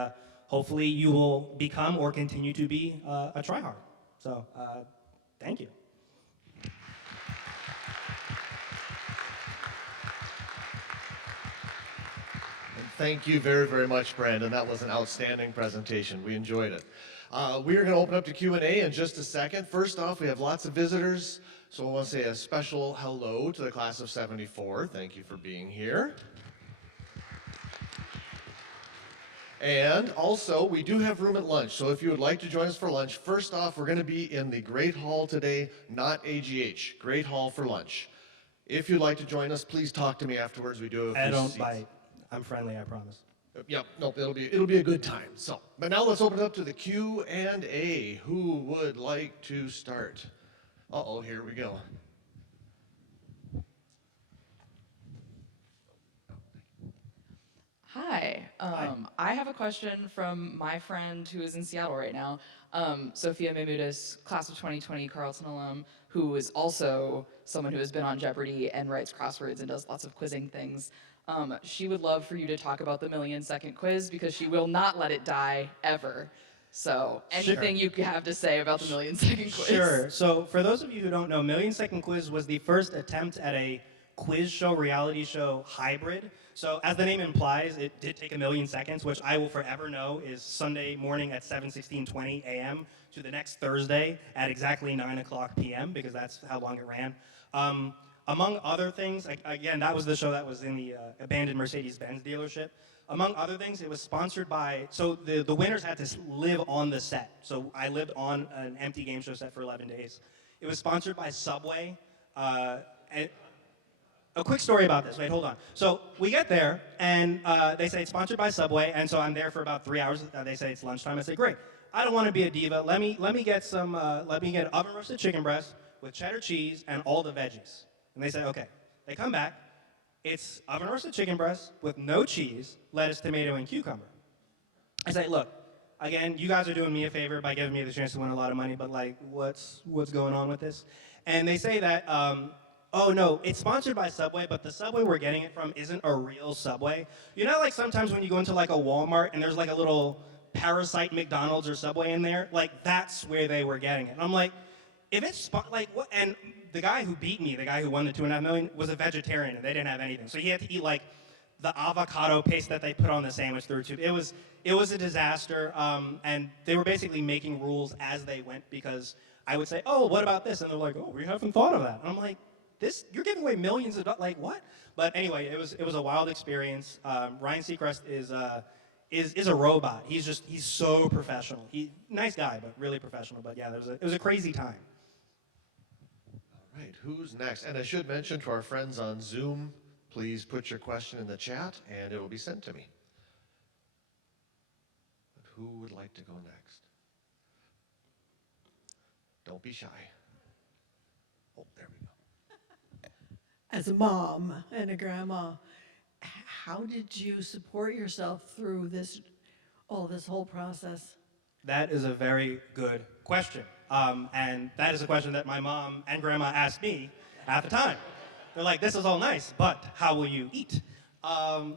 hopefully you will become or continue to be a tryhard. So thank you. Thank you very, very much, Brandon. That was an outstanding presentation. We enjoyed it. We are going to open up to Q&A in just a second. First off, we have lots of visitors, so I want to say a special hello to the class of '74. Thank you for being here. And also, we do have room at lunch, so if you would like to join us for lunch, first off, we're going to be in the Great Hall today, not AGH, Great Hall for lunch. If you'd like to join us, please talk to me afterwards. We do have a few I don't seats. bite. I'm friendly, I promise. Yep, nope, it'll be a good time. So, but now let's open it up to the Q&A. Who would like to start? Uh-oh, here we go. Hi. I have a question from my friend who is in Seattle right now, Sophia Memudis, class of 2020 Carleton alum, who is also someone who has been on Jeopardy and writes crosswords and does lots of quizzing things. She would love for you to talk about the million-second quiz because she will not let it die ever. So anything you have to say about the million-second quiz? Sure. So for those of you who don't know, Million Second Quiz was the first attempt at a quiz show, reality show hybrid. So as the name implies, it did take 1,000,000 seconds, which I will forever know is Sunday morning at 7:16:20 a.m. to the next Thursday at exactly 9 o'clock p.m. because that's how long it ran. Among other things, again, that was the show that was in the abandoned Mercedes-Benz dealership. Among other things, it was sponsored by, so the winners had to live on the set. So I lived on an empty game show set for 11 days. It was sponsored by Subway. And a quick story about this. Wait, hold on. So we get there, and they say it's sponsored by Subway, and so I'm there for about 3 hours. They say it's lunchtime. I say, great. I don't want to be a diva. Let me get some. Let me get oven roasted chicken breast with cheddar cheese and all the veggies. And they say, okay. They come back. It's oven roasted chicken breast with no cheese, lettuce, tomato, and cucumber. I say, look, again, you guys are doing me a favor by giving me the chance to win a lot of money, but like, what's going on with this? And they say that, oh no, it's sponsored by Subway, but the Subway we're getting it from isn't a real Subway. You know, like sometimes when you go into like a Walmart and there's like a little parasite McDonald's or Subway in there, like that's where they were getting it. And I'm like, if it's like what? And the guy who beat me, the guy who won the $2.5 million, was a vegetarian and they didn't have anything, so he had to eat like the avocado paste that they put on the sandwich through tube. It was a disaster, and they were basically making rules as they went because I would say, oh, what about this? And they're like, oh, we haven't thought of that. And I'm like, this, you're giving away millions of dollars, like what? But anyway, it was a wild experience. Ryan Seacrest is a robot. He's so professional. Nice guy, but really professional. But yeah, it was a crazy time. All right, who's next? And I should mention to our friends on Zoom, please put your question in the chat and it will be sent to me. But who would like to go next? Don't be shy. Oh, there we go. As a mom and a grandma, how did you support yourself through this whole process? That is a very good question. And that is a question that my mom and grandma asked me at the time. They're like, this is all nice, but how will you eat?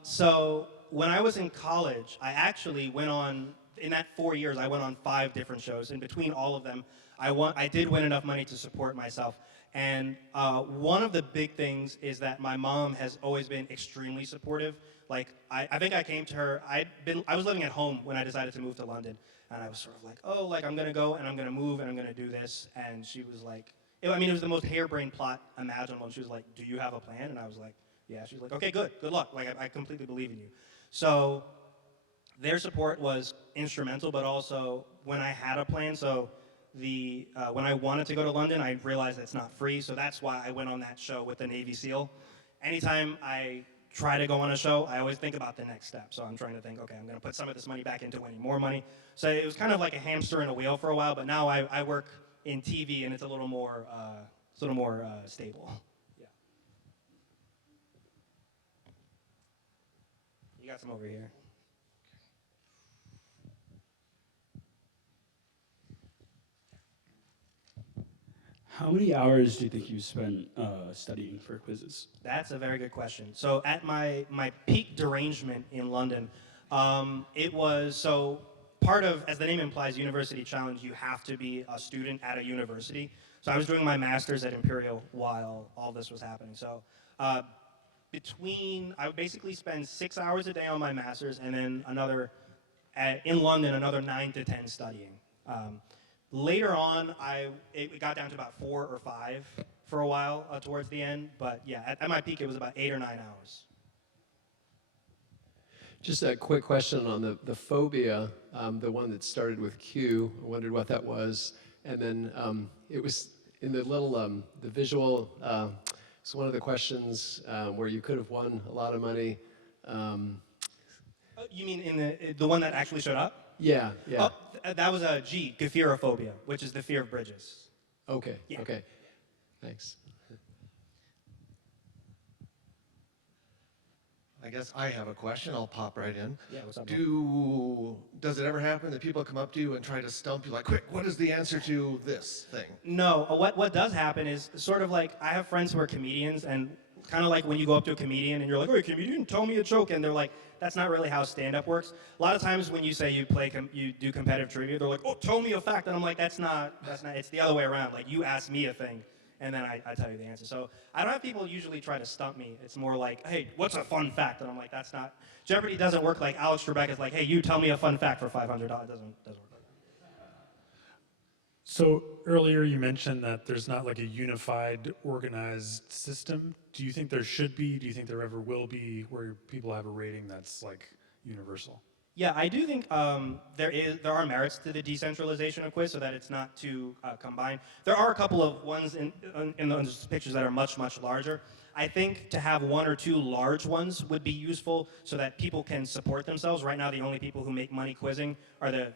So when I was in college, I actually went on, in that 4 years, I went on 5 different shows. In between all of them, I did win enough money to support myself. And one of the big things is that my mom has always been extremely supportive. Like, I think I came to her, I was living at home when I decided to move to London. And I was sort of like, oh, like I'm gonna go and I'm gonna move and I'm gonna do this. And she was like, it was the most harebrained plot imaginable. And she was like, do you have a plan? And I was like, yeah. She was like, okay, good luck. Like, I completely believe in you. So their support was instrumental, but also when I had a plan, so when I wanted to go to London, I realized it's not free, so that's why I went on that show with the Navy SEAL. Anytime I try to go on a show, I always think about the next step. So I'm trying to think, okay, I'm going to put some of this money back into winning more money. So it was kind of like a hamster in a wheel for a while, but now I work in TV and it's a little more stable. Yeah. You got some over here. How many hours do you think you spent studying for quizzes? That's a very good question. So at my peak derangement in London, it was, so part of, as the name implies, University Challenge, you have to be a student at a university. So I was doing my master's at Imperial while all this was happening. So I would basically spend 6 hours a day on my master's and then in London, another 9 to 10 studying. Later on, it got down to about 4 or 5 for a while towards the end. But yeah, at my peak, it was about 8 or 9 hours. Just a quick question on the phobia, the one that started with Q. I wondered what that was. And then it was in the little, the visual, it's one of the questions where you could have won a lot of money. You mean in the one that actually showed up? Yeah, yeah. Oh, that was a G, gopherophobia, which is the fear of bridges. Okay, Yeah. okay. Thanks. I guess I have a question. I'll pop right in. Yeah, what's up, Does it ever happen that people come up to you and try to stump you like, quick, what is the answer to this thing? No, what does happen is sort of like I have friends who are comedians, and kind of like when you go up to a comedian and you're like, "Hey, comedian, tell me a joke," and they're like, "That's not really how stand-up works." A lot of times when you say you do competitive trivia, they're like, "Oh, tell me a fact," and I'm like, "That's not. It's the other way around. Like you ask me a thing, and then I tell you the answer." So I don't have people usually try to stump me. It's more like, "Hey, what's a fun fact?" And I'm like, "That's not." Jeopardy doesn't work like Alex Trebek is like, "Hey, you tell me a fun fact for $500." It doesn't work like that. So earlier you mentioned that there's not like a unified, organized system. Do you think there should be? Do you think there ever will be, where people have a rating that's like universal? Yeah, I do think there are merits to the decentralization of quiz, so that it's not too combined. There are a couple of ones in those pictures that are much larger. I think to have one or two large ones would be useful, so that people can support themselves. Right now, the only people who make money quizzing are the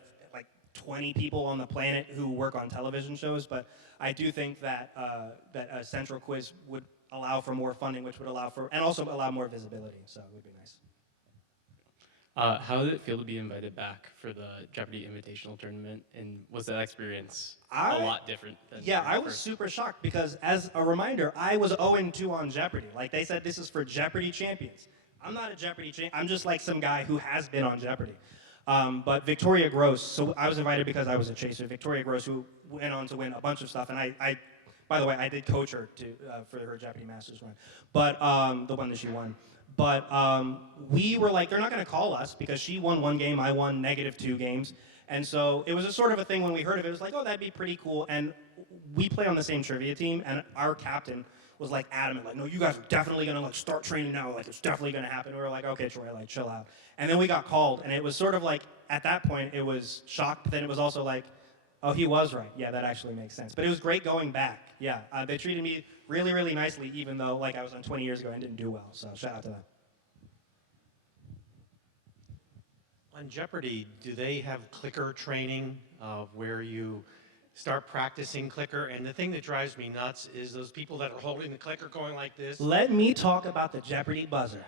20 people on the planet who work on television shows. But I do think that that a central quiz would allow for more funding, which would allow for, and also allow more visibility. So it would be nice. How did it feel to be invited back for the Jeopardy Invitational Tournament, and was that experience a lot different than Yeah, your I was first? super shocked because, as a reminder, I was 0-2 on Jeopardy. Like, they said this is for Jeopardy champions. I'm not a Jeopardy champion. I'm just like some guy who has been on Jeopardy. But Victoria Gross, so I was invited because I was a chaser. Victoria Gross, who went on to win a bunch of stuff, and I by the way, I did coach her for her Jeopardy Masters run, but the one that she won. But we were like, they're not going to call us because she won one game, I won -2 games. And so it was a sort of a thing when we heard of it. It was like, oh, that'd be pretty cool. And we play on the same trivia team, and our captain was like adamant, like, no, you guys are definitely going to like start training now. Like, it's definitely going to happen. We were like, okay, Troy, like, chill out. And then we got called, and it was sort of like, at that point, it was shocked, but then it was also like, oh, he was right. Yeah, that actually makes sense. But it was great going back. Yeah, they treated me really, really nicely, even though like I was on 20 years ago and didn't do well. So shout out to them. On Jeopardy, do they have clicker training where you start practicing clicker? And the thing that drives me nuts is those people that are holding the clicker going like this. Let me talk about the Jeopardy buzzer.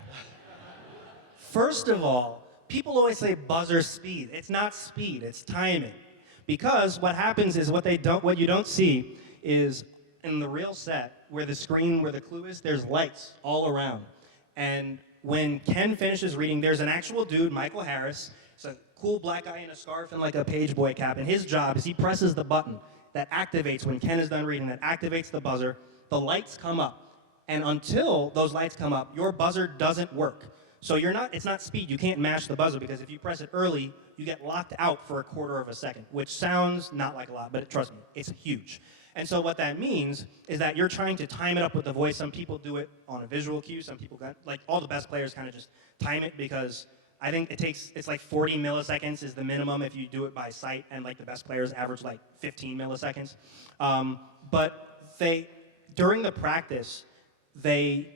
First of all, people always say buzzer speed. It's not speed, it's timing. Because what happens is what you don't see is in the real set where the screen, where the clue is, there's lights all around. And when Ken finishes reading, there's an actual dude, Michael Harris. It's a cool black guy in a scarf and like a page boy cap. And his job is he presses the button that activates, when Ken is done reading, that activates the buzzer. The lights come up. And until those lights come up, your buzzer doesn't work. So it's not speed. You can't mash the buzzer because if you press it early, you get locked out for 1/4 of a second, which sounds not like a lot, but trust me, it's huge. And so what that means is that you're trying to time it up with the voice. Some people do it on a visual cue. Some people like all the best players kind of just time it, because I think it's like 40 milliseconds is the minimum if you do it by sight, and like the best players average like 15 milliseconds. But during the practice, it's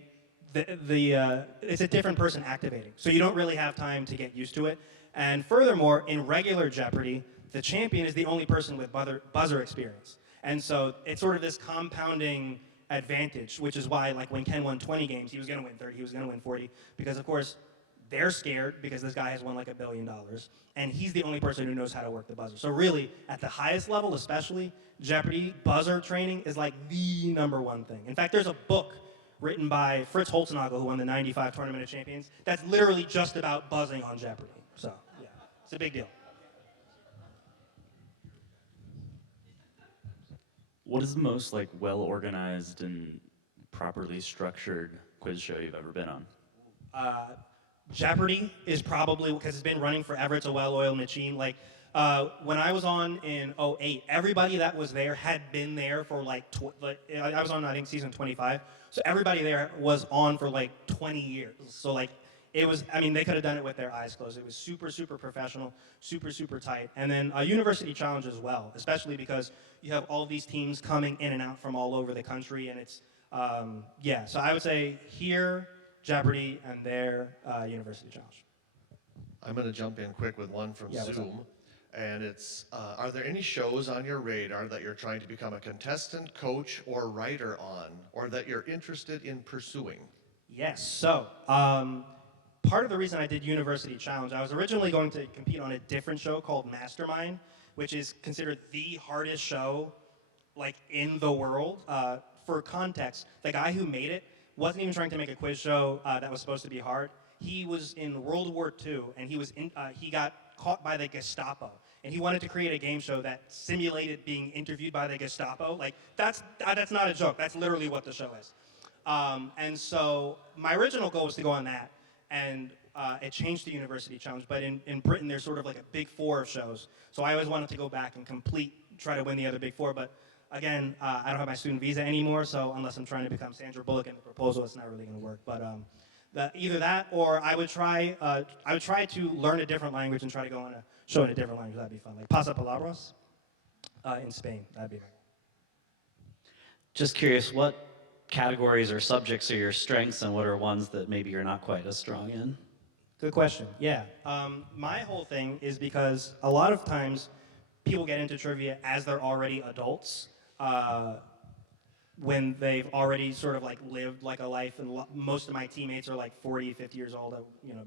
a different person activating. So you don't really have time to get used to it. And furthermore, in regular Jeopardy, the champion is the only person with buzzer experience. And so it's sort of this compounding advantage, which is why, like, when Ken won 20 games, he was going to win 30, he was going to win 40, because of course they're scared because this guy has won like $1 billion, and he's the only person who knows how to work the buzzer. So really, at the highest level especially, Jeopardy buzzer training is like the #1 thing. In fact, there's a book written by Fritz Holzenagel, who won the '95 Tournament of Champions, that's literally just about buzzing on Jeopardy. So yeah, it's a big deal. What is the most like well-organized and properly structured quiz show you've ever been on? Jeopardy is probably, because it's been running forever, it's a well-oiled machine. Like, when I was on in '08, everybody that was there had been there for like I was on, I think, season 25. So everybody there was on for like 20 years. So like, It was, I mean, they could have done it with their eyes closed. It was super, super professional, super, super tight. And then a university challenge as well, especially because you have all these teams coming in and out from all over the country. And it's, yeah, so I would say here, Jeopardy, and there, university challenge. I'm going to jump in quick with one from Yeah, what's up? Zoom. And it's, are there any shows on your radar that you're trying to become a contestant, coach, or writer on, or that you're interested in pursuing? Yes, so part of the reason I did University Challenge, I was originally going to compete on a different show called Mastermind, which is considered the hardest show like in the world. For context, the guy who made it wasn't even trying to make a quiz show that was supposed to be hard. He was in World War II, and he got caught by the Gestapo, and he wanted to create a game show that simulated being interviewed by the Gestapo. Like, that's not a joke. That's literally what the show is. And so my original goal was to go on that, and it changed to University Challenge. But in Britain, there's sort of like a big four of shows. So I always wanted to go back and try to win the other big four. But again, I don't have my student visa anymore, so unless I'm trying to become Sandra Bullock in the proposal, it's not really going to work. But either that, or I would try to learn a different language and try to go on a show in a different language. That'd be fun, like Pasapalabras in Spain. That'd be fun. Just curious, what categories or subjects are your strengths and what are ones that maybe you're not quite as strong in? Good question. Yeah. My whole thing is because a lot of times people get into trivia as they're already adults. When they've already sort of like lived like a life, and most of my teammates are like 40, 50 years old,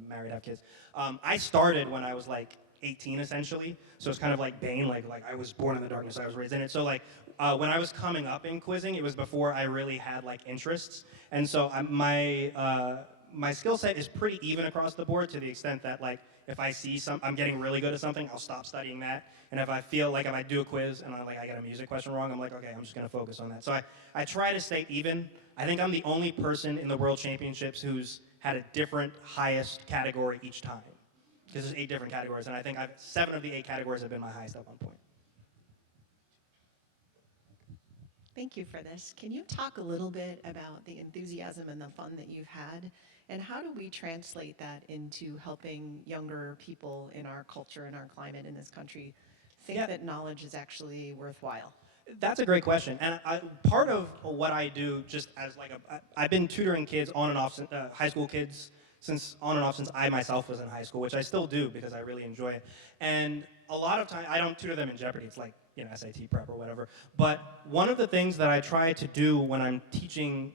married, have kids. I started when I was like 18 essentially, so it's kind of like Bane, like I was born in the darkness, I was raised in it. So like when I was coming up in quizzing, it was before I really had like interests, and so my skill set is pretty even across the board to the extent that like if I see I'm getting really good at something, I'll stop studying that. And if I feel like if I do a quiz and I get a music question wrong, I'm like, okay, I'm just gonna focus on that. So I try to stay even. I think I'm the only person in the World Championships who's had a different highest category each time. Because there's 8 different categories, and I think 7 of the 8 categories have been my highest at one point. Thank you for this. Can you talk a little bit about the enthusiasm and the fun that you've had? And how do we translate that into helping younger people in our culture and our climate in this country think that knowledge is actually worthwhile? That's a great question. And part of what I do just as like I've been tutoring kids on and off, high school kids, since I myself was in high school, which I still do because I really enjoy it. And a lot of time, I don't tutor them in Jeopardy. It's like, SAT prep or whatever. But one of the things that I try to do when I'm teaching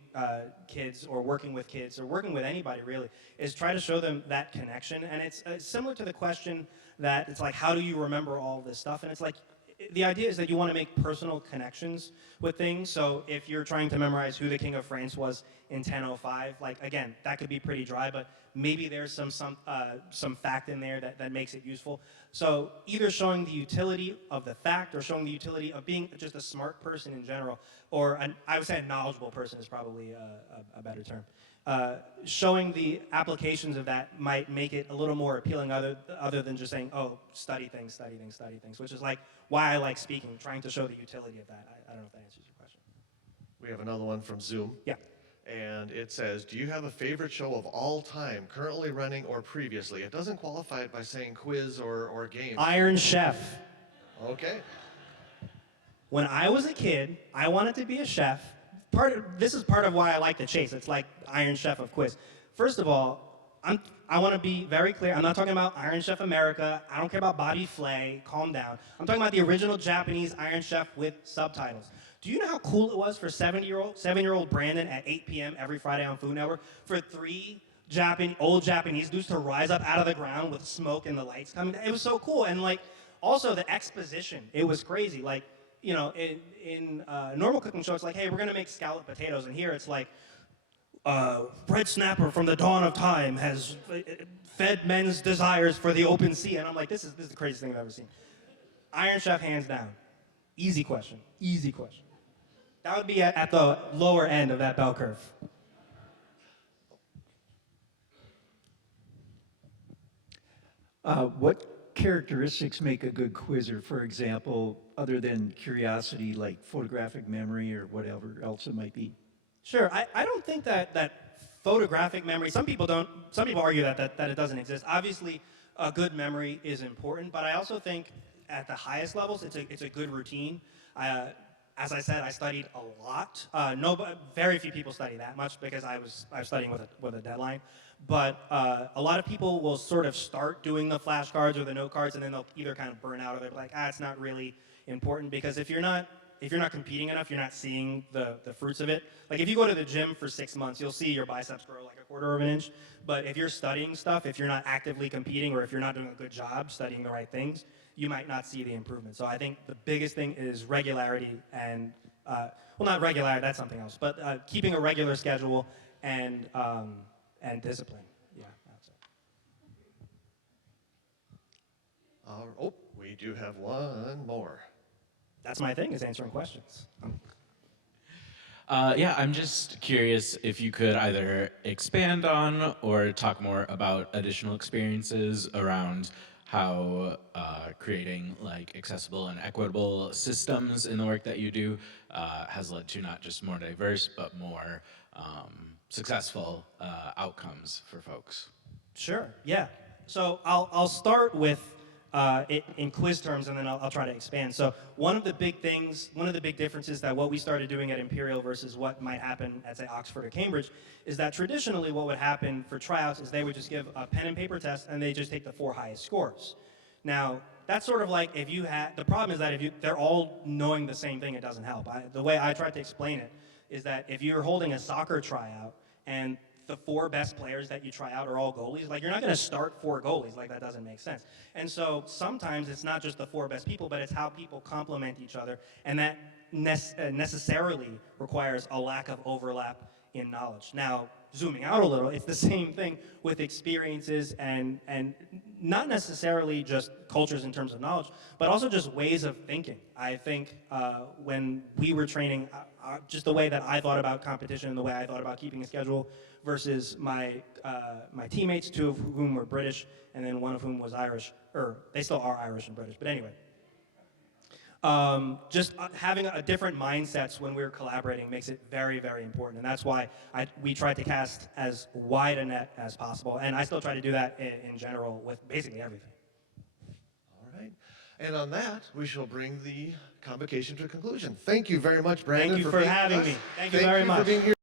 kids or working with anybody really is try to show them that connection. And it's similar to the question that it's like, how do you remember all this stuff? And it's like, the idea is that you want to make personal connections with things. So if you're trying to memorize who the King of France was in 1005, like again, that could be pretty dry, but maybe there's some fact in there that makes it useful. So either showing the utility of the fact or showing the utility of being just a smart person in general, or I would say a knowledgeable person is probably a better term. Showing the applications of that might make it a little more appealing other than just saying, oh, study things, which is like why I like speaking, trying to show the utility of that. I don't know if that answers your question. We have another one from Zoom. Yeah. And it says, do you have a favorite show of all time, currently running or previously? It doesn't qualify it by saying quiz or game. Iron Chef. Okay. When I was a kid, I wanted to be a chef. This is part of why I like the chase. It's like Iron Chef of quiz. First of all, I want to be very clear. I'm not talking about Iron Chef America. I don't care about Bobby Flay. Calm down. I'm talking about the original Japanese Iron Chef with subtitles. Do you know how cool it was for 7-year-old Brandon at 8 p.m. every Friday on Food Network for 3 old Japanese dudes to rise up out of the ground with smoke and the lights coming down? It was so cool. And like, also the exposition, it was crazy. Like, in a normal cooking show, it's like, hey, we're gonna make scalloped potatoes. And here it's like, Fred Snapper from the dawn of time has fed men's desires for the open sea. And I'm like, this is the craziest thing I've ever seen. Iron Chef, hands down. Easy question. That would be at the lower end of that bell curve. What characteristics make a good quizzer, for example, other than curiosity, like photographic memory or whatever else it might be? Sure. I don't think that photographic memory, some people argue that it doesn't exist. Obviously, a good memory is important, but I also think at the highest levels, it's a good routine. As I said, I studied a lot. Very few people study that much because I was studying with a deadline. But a lot of people will sort of start doing the flashcards or the note cards, and then they'll either kind of burn out or they're like, it's not really important, because if you're not competing enough, you're not seeing the fruits of it. Like if you go to the gym for 6 months, you'll see your biceps grow like 1/4 of an inch. But if you're studying stuff, if you're not actively competing, or if you're not doing a good job studying the right things, you might not see the improvement. So I think the biggest thing is regularity and, well, not regularity, that's something else, but keeping a regular schedule and discipline. Yeah, that's it. Oh, we do have one more. That's my thing, is answering questions. Yeah, I'm just curious if you could either expand on or talk more about additional experiences around how creating like accessible and equitable systems in the work that you do has led to not just more diverse but more successful outcomes for folks. Sure, yeah. So I'll start with it in quiz terms, and then I'll try to expand. So one of the big differences that what we started doing at Imperial versus what might happen at, say, Oxford or Cambridge, is that traditionally what would happen for tryouts is they would just give a pen and paper test, and they just take the 4 highest scores. Now, that's sort of like if you had, the problem is that if they're all knowing the same thing, it doesn't help. The way I tried to explain it is that if you're holding a soccer tryout and the 4 best players that you try out are all goalies, like you're not going to start 4 goalies, like that doesn't make sense. And so sometimes it's not just the 4 best people, but it's how people complement each other, and that necessarily requires a lack of overlap in knowledge. Now, zooming out a little, it's the same thing with experiences and not necessarily just cultures in terms of knowledge, but also just ways of thinking. I think when we were training, just the way that I thought about competition and the way I thought about keeping a schedule versus my teammates, 2 of whom were British and then 1 of whom was Irish, or they still are Irish and British, but anyway. Just having a different mindsets when we're collaborating makes it very, very important, and that's why we try to cast as wide a net as possible, and I still try to do that in general with basically everything. All right, and on that, we shall bring the convocation to a conclusion. Thank you very much, Brandon. Thank you for having me. Thank you very much. For being here.